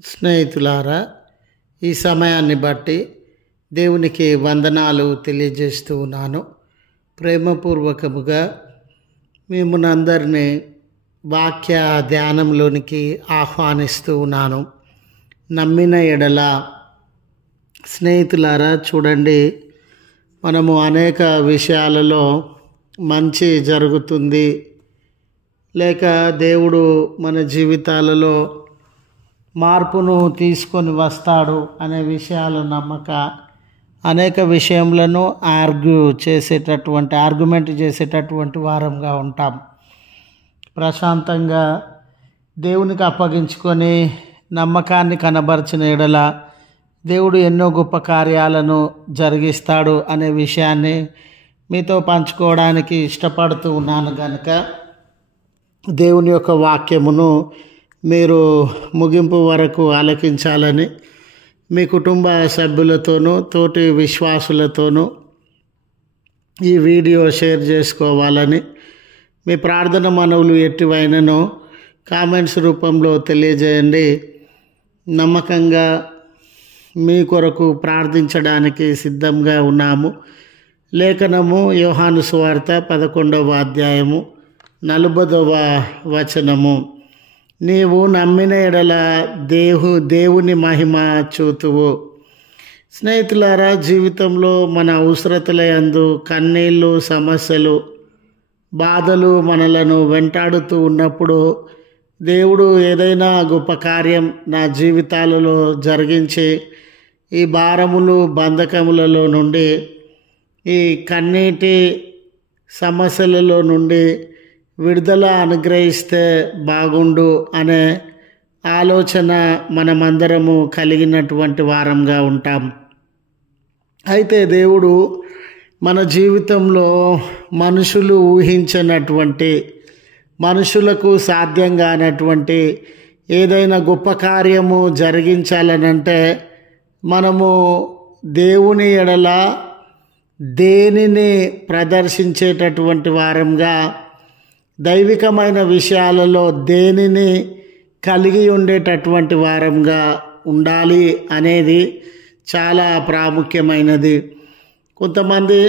స్నేహితులారా, ఈ సమయాన్ని బట్టి దేవునికి వందనాలు తెలియజేస్తూ ఉన్నాను. ప్రేమపూర్వకముగా మిమ్మల్ని వాక్య ధ్యానంలోనికి ఆహ్వానిస్తూ ఉన్నాను. నమ్మిన ఎడల స్నేహితులారా, చూడండి, మనము అనేక విషయాలలో మంచి జరుగుతుంది లేక దేవుడు మన జీవితాలలో మార్పును తీసుకొని వస్తాడు అనే విషయాలు నమ్మక అనేక విషయములను ఆర్గ్యుమెంట్ చేసేటటువంటి వారంగా ఉంటాం. ప్రశాంతంగా దేవునికి అప్పగించుకొని నమ్మకాన్ని కనబరిచిన ఎడల దేవుడు ఎన్నో గొప్ప కార్యాలను జరిగిస్తాడు అనే విషయాన్ని మీతో పంచుకోవడానికి ఇష్టపడుతూ ఉన్నాను. కనుక దేవుని యొక్క వాక్యమును మీరు ముగింపు వరకు ఆలకించాలని మీ కుటుంబ సభ్యులతోనూ తోటి విశ్వాసులతోనూ ఈ వీడియో షేర్ చేసుకోవాలని, మీ ప్రార్థన మనవులు ఎట్టివైనను కామెంట్స్ రూపంలో తెలియజేయండి. నమ్మకంగా మీ కొరకు ప్రార్థించడానికి సిద్ధంగా ఉన్నాము. లేఖనము యోహాను సువార్త 11వ అధ్యాయము 40వ వచనము. నీవు నమ్మిన ఎడల దేవుని మహిమ చూతువు. స్నేహితులారా, జీవితంలో మన అవసరతల యందు కన్నీళ్ళు, సమస్యలు, బాధలు మనలను వెంటాడుతూ ఉన్నప్పుడు దేవుడు ఏదైనా గొప్ప కార్యం నా జీవితాలలో జరిగించి ఈ భారములు, బంధకములలో నుండి, ఈ కన్నీటి సమస్యలలో నుండి విడుదల అనుగ్రహిస్తే బాగుండు అనే ఆలోచన మనమందరము కలిగినటువంటి వారంగా ఉంటాం. అయితే దేవుడు మన జీవితంలో మనుషులు ఊహించినటువంటి, మనుషులకు సాధ్యం కానటువంటి ఏదైనా గొప్ప కార్యము జరిగించాలనంటే మనము దేవుని ఎడల దేనిని ప్రదర్శించేటటువంటి వారంగా, దైవికమైన విషయాలలో దేనిని కలిగి ఉండేటటువంటి వారంగా ఉండాలి అనేది చాలా ప్రాముఖ్యమైనది. కొంతమంది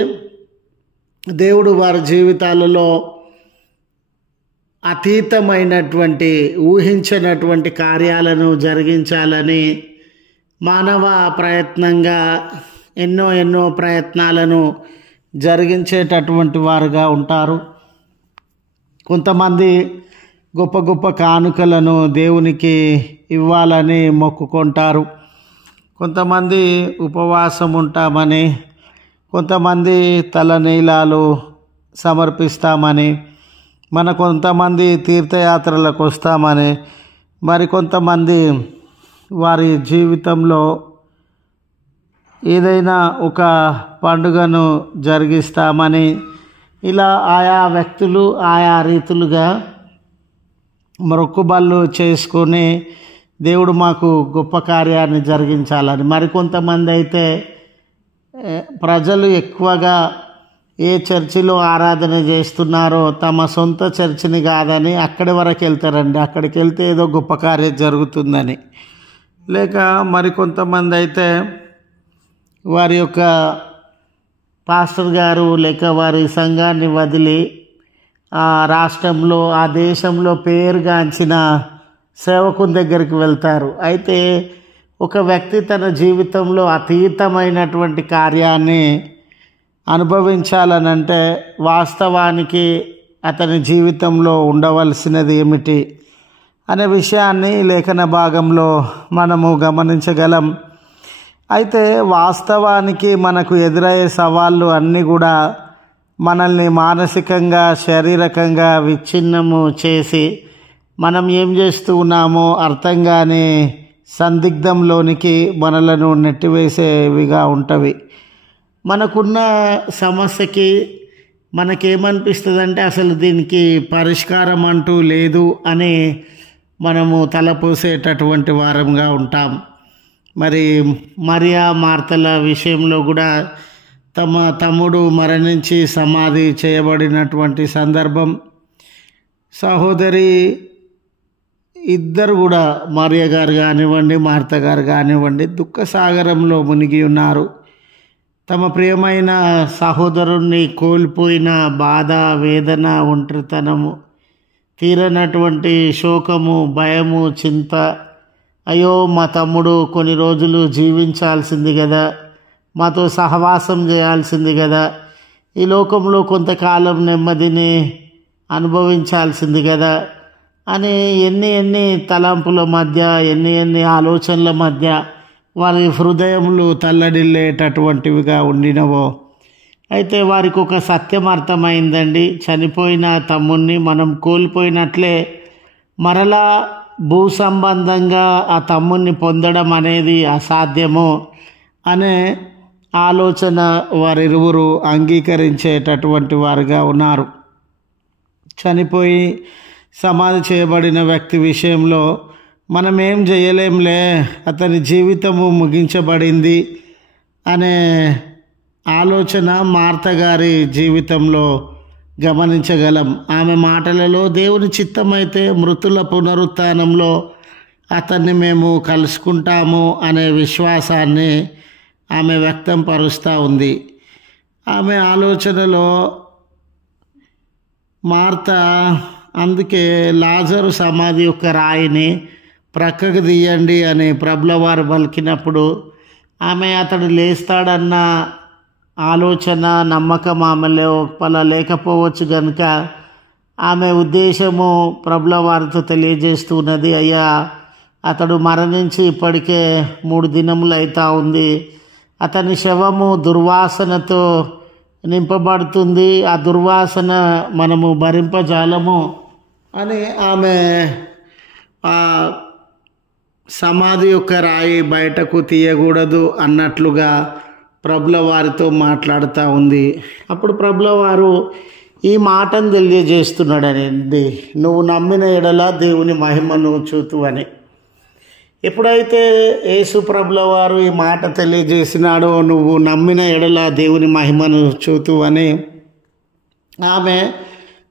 దేవుడు వారి జీవితాలలో అతీతమైనటువంటి, ఊహించినటువంటి కార్యాలను జరిగించాలని మానవ ప్రయత్నంగా ఎన్నో ప్రయత్నాలను జరిగించేటటువంటి వారుగా ఉంటారు. కొంతమంది గొప్ప గొప్ప కానుకలను దేవునికి ఇవ్వాలని మొక్కుకుంటారు. కొంతమంది ఉపవాసం ఉంటామని, కొంతమంది తలనీలాలు సమర్పిస్తామని, కొంతమంది తీర్థయాత్రలకు వస్తామని, కొంతమంది వారి జీవితంలో ఏదైనా ఒక పండుగను జరిగిస్తామని, ఇలా ఆయా వ్యక్తులు ఆయా రీతులుగా మొక్కుబళ్ళు చేసుకొని దేవుడు మాకు గొప్ప కార్యాన్ని జరిగించాలని, మరికొంతమంది అయితే ప్రజలు ఎక్కువగా ఏ చర్చిలో ఆరాధన చేస్తున్నారో తమ సొంత చర్చిని కాదని అక్కడి వరకు వెళ్తారండి. అక్కడికి వెళ్తే ఏదో గొప్ప కార్యం జరుగుతుందని. లేక మరికొంతమంది అయితే వారి యొక్క పాస్టర్ గారు లేక వారి సంఘాన్ని వదిలి ఆ రాష్ట్రంలో, ఆ దేశంలో పేరుగాంచిన సేవకుని దగ్గరికి వెళ్తారు. అయితే ఒక వ్యక్తి తన జీవితంలో అతీతమైనటువంటి కార్యాన్ని అనుభవించాలనంటే వాస్తవానికి అతని జీవితంలో ఉండవలసినది ఏమిటి అనే విషయాన్ని లేఖన భాగంలో మనము గమనించగలం. అయితే వాస్తవానికి మనకు ఎదురయ్యే సవాళ్ళు అన్నీ కూడా మనల్ని మానసికంగా, శారీరకంగా విచ్ఛిన్నము చేసి మనం ఏం చేస్తూ ఉన్నామో అర్థం కాని సందిగ్ధంలోనికి మనలను నెట్టివేసేవిగా ఉంటవి. మనకున్న సమస్యకి మనకేమనిపిస్తుందంటే అసలు దీనికి పరిష్కారం అంటూ లేదు అని మనము తలపోసేటటువంటి వారంగా ఉంటాం. మరియా మార్తల విషయంలో కూడా తమ తమ్ముడు మరణించి సమాధి చేయబడినటువంటి సందర్భం, సహోదరి ఇద్దరు కూడా మరియ గారు కానివ్వండి, మార్త గారు కానివ్వండి, దుఃఖ సాగరంలో మునిగి ఉన్నారు. తమ ప్రియమైన సహోదరుణ్ణి కోల్పోయిన బాధ, వేదన, ఒంటరితనము, తీరనటువంటి శోకము, భయము, చింత. అయ్యో మా తమ్ముడు కొన్ని రోజులు జీవించాల్సింది కదా, మాతో సహవాసం చేయాల్సింది కదా, ఈ లోకంలో కొంతకాలం నెమ్మదిని అనుభవించాల్సింది కదా అని ఎన్ని తలంపుల మధ్య, ఎన్ని ఆలోచనల మధ్య వారి హృదయములు తల్లడిల్లేటటువంటివిగా ఉండినవో. అయితే వారికి ఒక సత్యం అర్థమైందండి. చనిపోయిన తమ్ముణ్ణి మనం కోల్పోయినట్లే మరలా భూ సంబంధంగా ఆ తమ్ముణ్ణి పొందడం అనేది అసాధ్యము అనే ఆలోచన వారిరువురు అంగీకరించేటటువంటి వారుగా ఉన్నారు. చనిపోయి సమాధి చేయబడిన వ్యక్తి విషయంలో మనం ఏం చేయలేంలే, అతని జీవితము ముగించబడింది అనే ఆలోచన మార్త గారి జీవితంలో గమనించగలం. ఆమె మాటలలో దేవుని చిత్తమైతే మృతుల పునరుత్థానంలో అతన్ని మేము కలుసుకుంటాము అనే విశ్వాసాన్ని ఆమె వ్యక్తం పరుస్తూ ఉంది. ఆమె ఆలోచనలో మార్త అందుకే లాజరు సమాధి యొక్క రాయిని ప్రక్కకు తీయండి అని ప్రభులవారు పలికినప్పుడు ఆమె అతడు లేస్తాడన్న ఆలోచన, నమ్మకం ఆమె లోపల లేకపోవచ్చు కనుక ఆమె ఉద్దేశము ప్రభులవారితో తెలియజేస్తున్నది, అయ్యా అతడు మరణించి ఇప్పటికే 3 దినములు అవుతా ఉంది, అతని శవము దుర్వాసనతో నింపబడుతుంది, ఆ దుర్వాసన మనము భరింపజాలము అని ఆమె ఆ సమాధి యొక్క రాయి బయటకు తీయకూడదు అన్నట్లుగా ప్రభుల వారితో మాట్లాడుతూ ఉంది. అప్పుడు ప్రభుల వారు ఈ మాటను తెలియజేస్తున్నాడనండి, నువ్వు నమ్మిన ఎడల దేవుని మహిమను చూతువని. ఎప్పుడైతే యేసు ప్రభుల వారు ఈ మాట తెలియజేసినాడో, నువ్వు నమ్మిన ఎడల దేవుని మహిమను చూతువని, ఆమె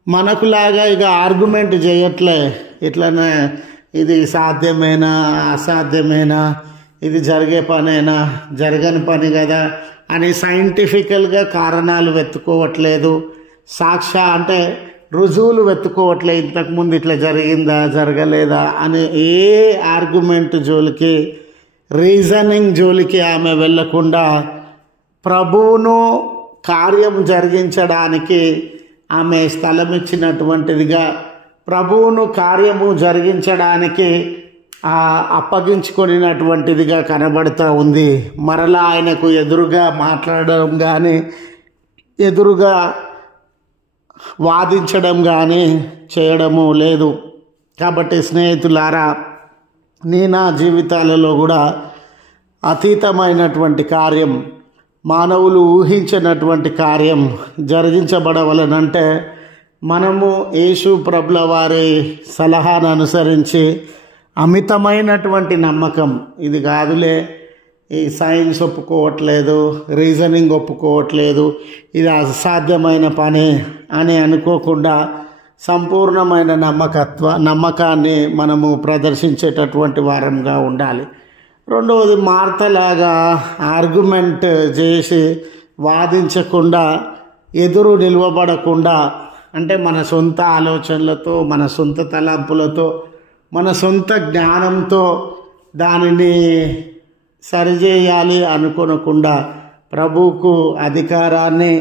మనకులాగా ఇక ఆర్గ్యుమెంట్ చేయట్లే, ఇట్లనే ఇది సాధ్యమేనా, అసాధ్యమేనా, ఇది జరిగే పనేనా, జరగని పని కదా అని సైంటిఫికల్గా కారణాలు వెతుక్కోవట్లేదు, అంటే రుజువులు వెతుక్కోవట్లేదు, ఇంతకుముందు ఇట్లా జరిగిందా జరగలేదా అని ఏ ఆర్గ్యుమెంట్ జోలికి, రీజనింగ్ జోలికి ఆమె వెళ్ళకుండా ప్రభువును కార్యం జరిగించడానికి ఆమె స్థలం ఇచ్చినటువంటిదిగా, ప్రభువును కార్యము జరిగించడానికి అప్పగించుకొనినటువంటిదిగా కనబడుతూ ఉంది. మరలా ఆయనకు ఎదురుగా మాట్లాడడం కానీ, ఎదురుగా వాదించడం కానీ చేయడము లేదు. కాబట్టి స్నేహితులారా, నా జీవితాలలో కూడా అతీతమైనటువంటి కార్యం, మానవులు ఊహించినటువంటి కార్యం జరిగించబడవలనంటే మనము యేసు ప్రభుల వారి సలహాను అనుసరించి అమితమైనటువంటి నమ్మకం, ఇది కాదులే, ఈ సైన్స్ ఒప్పుకోవట్లేదు, రీజనింగ్ ఒప్పుకోవట్లేదు, ఇది అసాధ్యమైన పని అని అనుకోకుండా సంపూర్ణమైన నమ్మకాన్ని మనము ప్రదర్శించేటటువంటి వారంగా ఉండాలి. రెండవది, మార్తలాగా ఆర్గ్యుమెంట్ చేసి వాదించకుండా, ఎదురు నిలవబడకుండా, అంటే మన సొంత ఆలోచనలతో, మన సొంత తలంపులతో, మన సొంత జ్ఞానంతో దానిని సరిచేయాలి అనుకోనకుండా ప్రభువుకు అధికారాన్ని,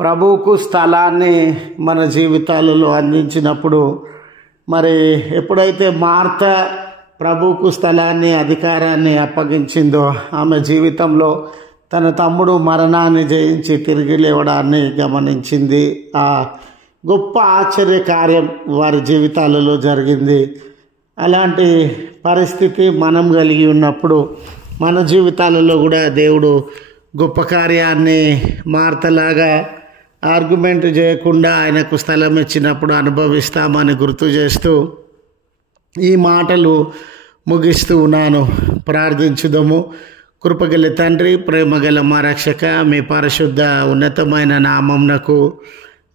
ప్రభువుకు స్థలాన్ని మన జీవితాలలో అందించినప్పుడు, మరి ఎప్పుడైతే మార్త ప్రభువుకు స్థలాన్ని, అధికారాన్ని అప్పగించిందో, ఆమె జీవితంలో తన తమ్ముడు మరణాన్ని జయించి తిరిగి లేవడాన్ని గమనించింది. ఆ గొప్ప ఆశ్చర్య కార్యం వారి జీవితాలలో జరిగింది. అలాంటి పరిస్థితి మనం కలిగి ఉన్నప్పుడు మన జీవితాలలో కూడా దేవుడు గొప్ప కార్యాన్ని మార్తలాగా ఆర్గ్యుమెంట్ చేయకుండా ఆయనకు స్థలం ఇచ్చినప్పుడు అనుభవిస్తామని గుర్తు చేస్తూ ఈ మాటలు ముగిస్తూ ఉన్నాను. ప్రార్థించుదాము. కృపగల తండ్రి, ప్రేమగల మా రక్షక, మీ పరిశుద్ధ ఉన్నతమైన నామమునకు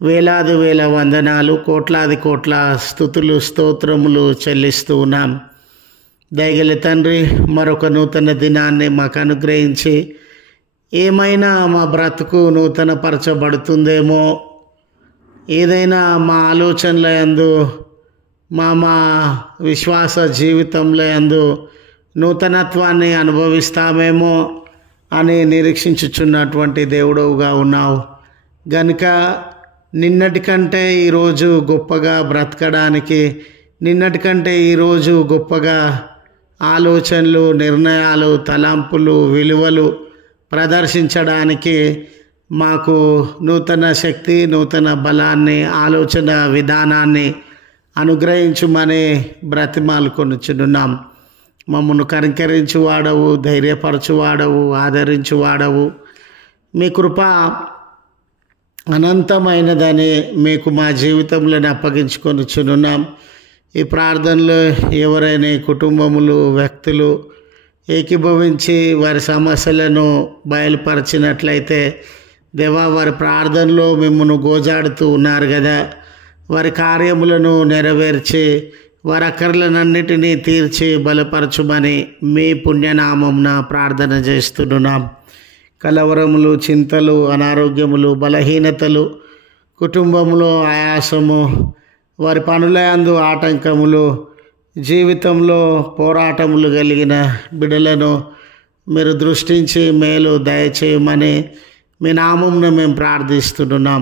వేలాది వేల వందనాలు, కోట్లాది కోట్ల స్తుతులు స్తోత్రములు చెల్లిస్తూ ఉన్నాం. దయగల తండ్రి, మరొక నూతన దినాన్ని మాకు అనుగ్రహించి ఏమైనా మా బ్రతుకు నూతన పరచబడుతుందేమో, ఏదైనా మా ఆలోచనల యందు మా విశ్వాస జీవితంలో యందు నూతనత్వాన్ని అనుభవిస్తామేమో అని నిరీక్షించుచున్నటువంటి దేవుడవుగా ఉన్నావు గనుక నిన్నటి కంటే ఈరోజు గొప్పగా బ్రతకడానికి, నిన్నటి కంటే ఈరోజు గొప్పగా ఆలోచనలు, నిర్ణయాలు, తలంపులు, విలువలు ప్రదర్శించడానికి మాకు నూతన శక్తి, నూతన బలాన్ని, ఆలోచన విధానాన్ని అనుగ్రహించుమని బ్రతిమాలుకొనుచున్నాం. మమ్మను కనికరించువాడవు, ధైర్యపరచువాడవు, ఆదరించువాడవు. మీ కృప అనంతమైనదని మీకు మా జీవితంలో అప్పగించుకొనుచున్నాం. ఈ ప్రార్థనలో ఎవరైనా కుటుంబములు, వ్యక్తులు ఏకీభవించి వారి సమస్యలను బయలుపరిచినట్లయితే దేవా, వారి ప్రార్థనలో మిమ్మల్ని గోజాడుతూ ఉన్నారు కదా, వారి కార్యములను నెరవేర్చి వారి అక్కర్లనన్నిటినీ తీర్చి బలపరచుమని మీ పుణ్యనామమున ప్రార్థన చేస్తున్నాం. కలవరములు, చింతలు, అనారోగ్యములు, బలహీనతలు, కుటుంబంలో ఆయాసము, వారి పనులందు ఆటంకములు, జీవితంలో పోరాటములు కలిగిన బిడ్డలను మీరు దృష్టించి మేలు దయచేయమని మీ నామమున మేము ప్రార్థిస్తున్నాం.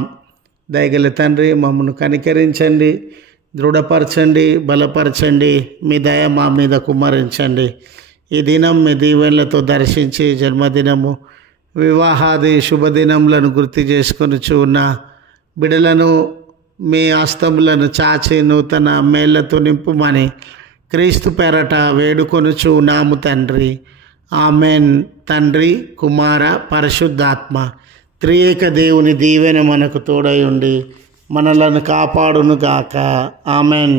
దయగల తండ్రి, మమ్మల్ని కనికరించండి, దృఢపరచండి, బలపరచండి. మీ దయ మా మీద కుమ్మరించండి. ఈ దినం మీ దీవెనలతో దర్శించి జన్మదినము, వివాహాది శుభదినములను గుర్తు చేసుకొనుచు ఉన్న బిడలను మీ హస్తములను చాచి నూతన మేళ్లతో నింపుమని క్రీస్తు పేరట వేడుకొనుచు ఉన్నాము తండ్రి. ఆమెన్. తండ్రి, కుమార, పరిశుద్ధాత్మ త్రియేక దేవుని దీవెన మనకు తోడై ఉండి మనలను కాపాడునుగాక. ఆమెన్.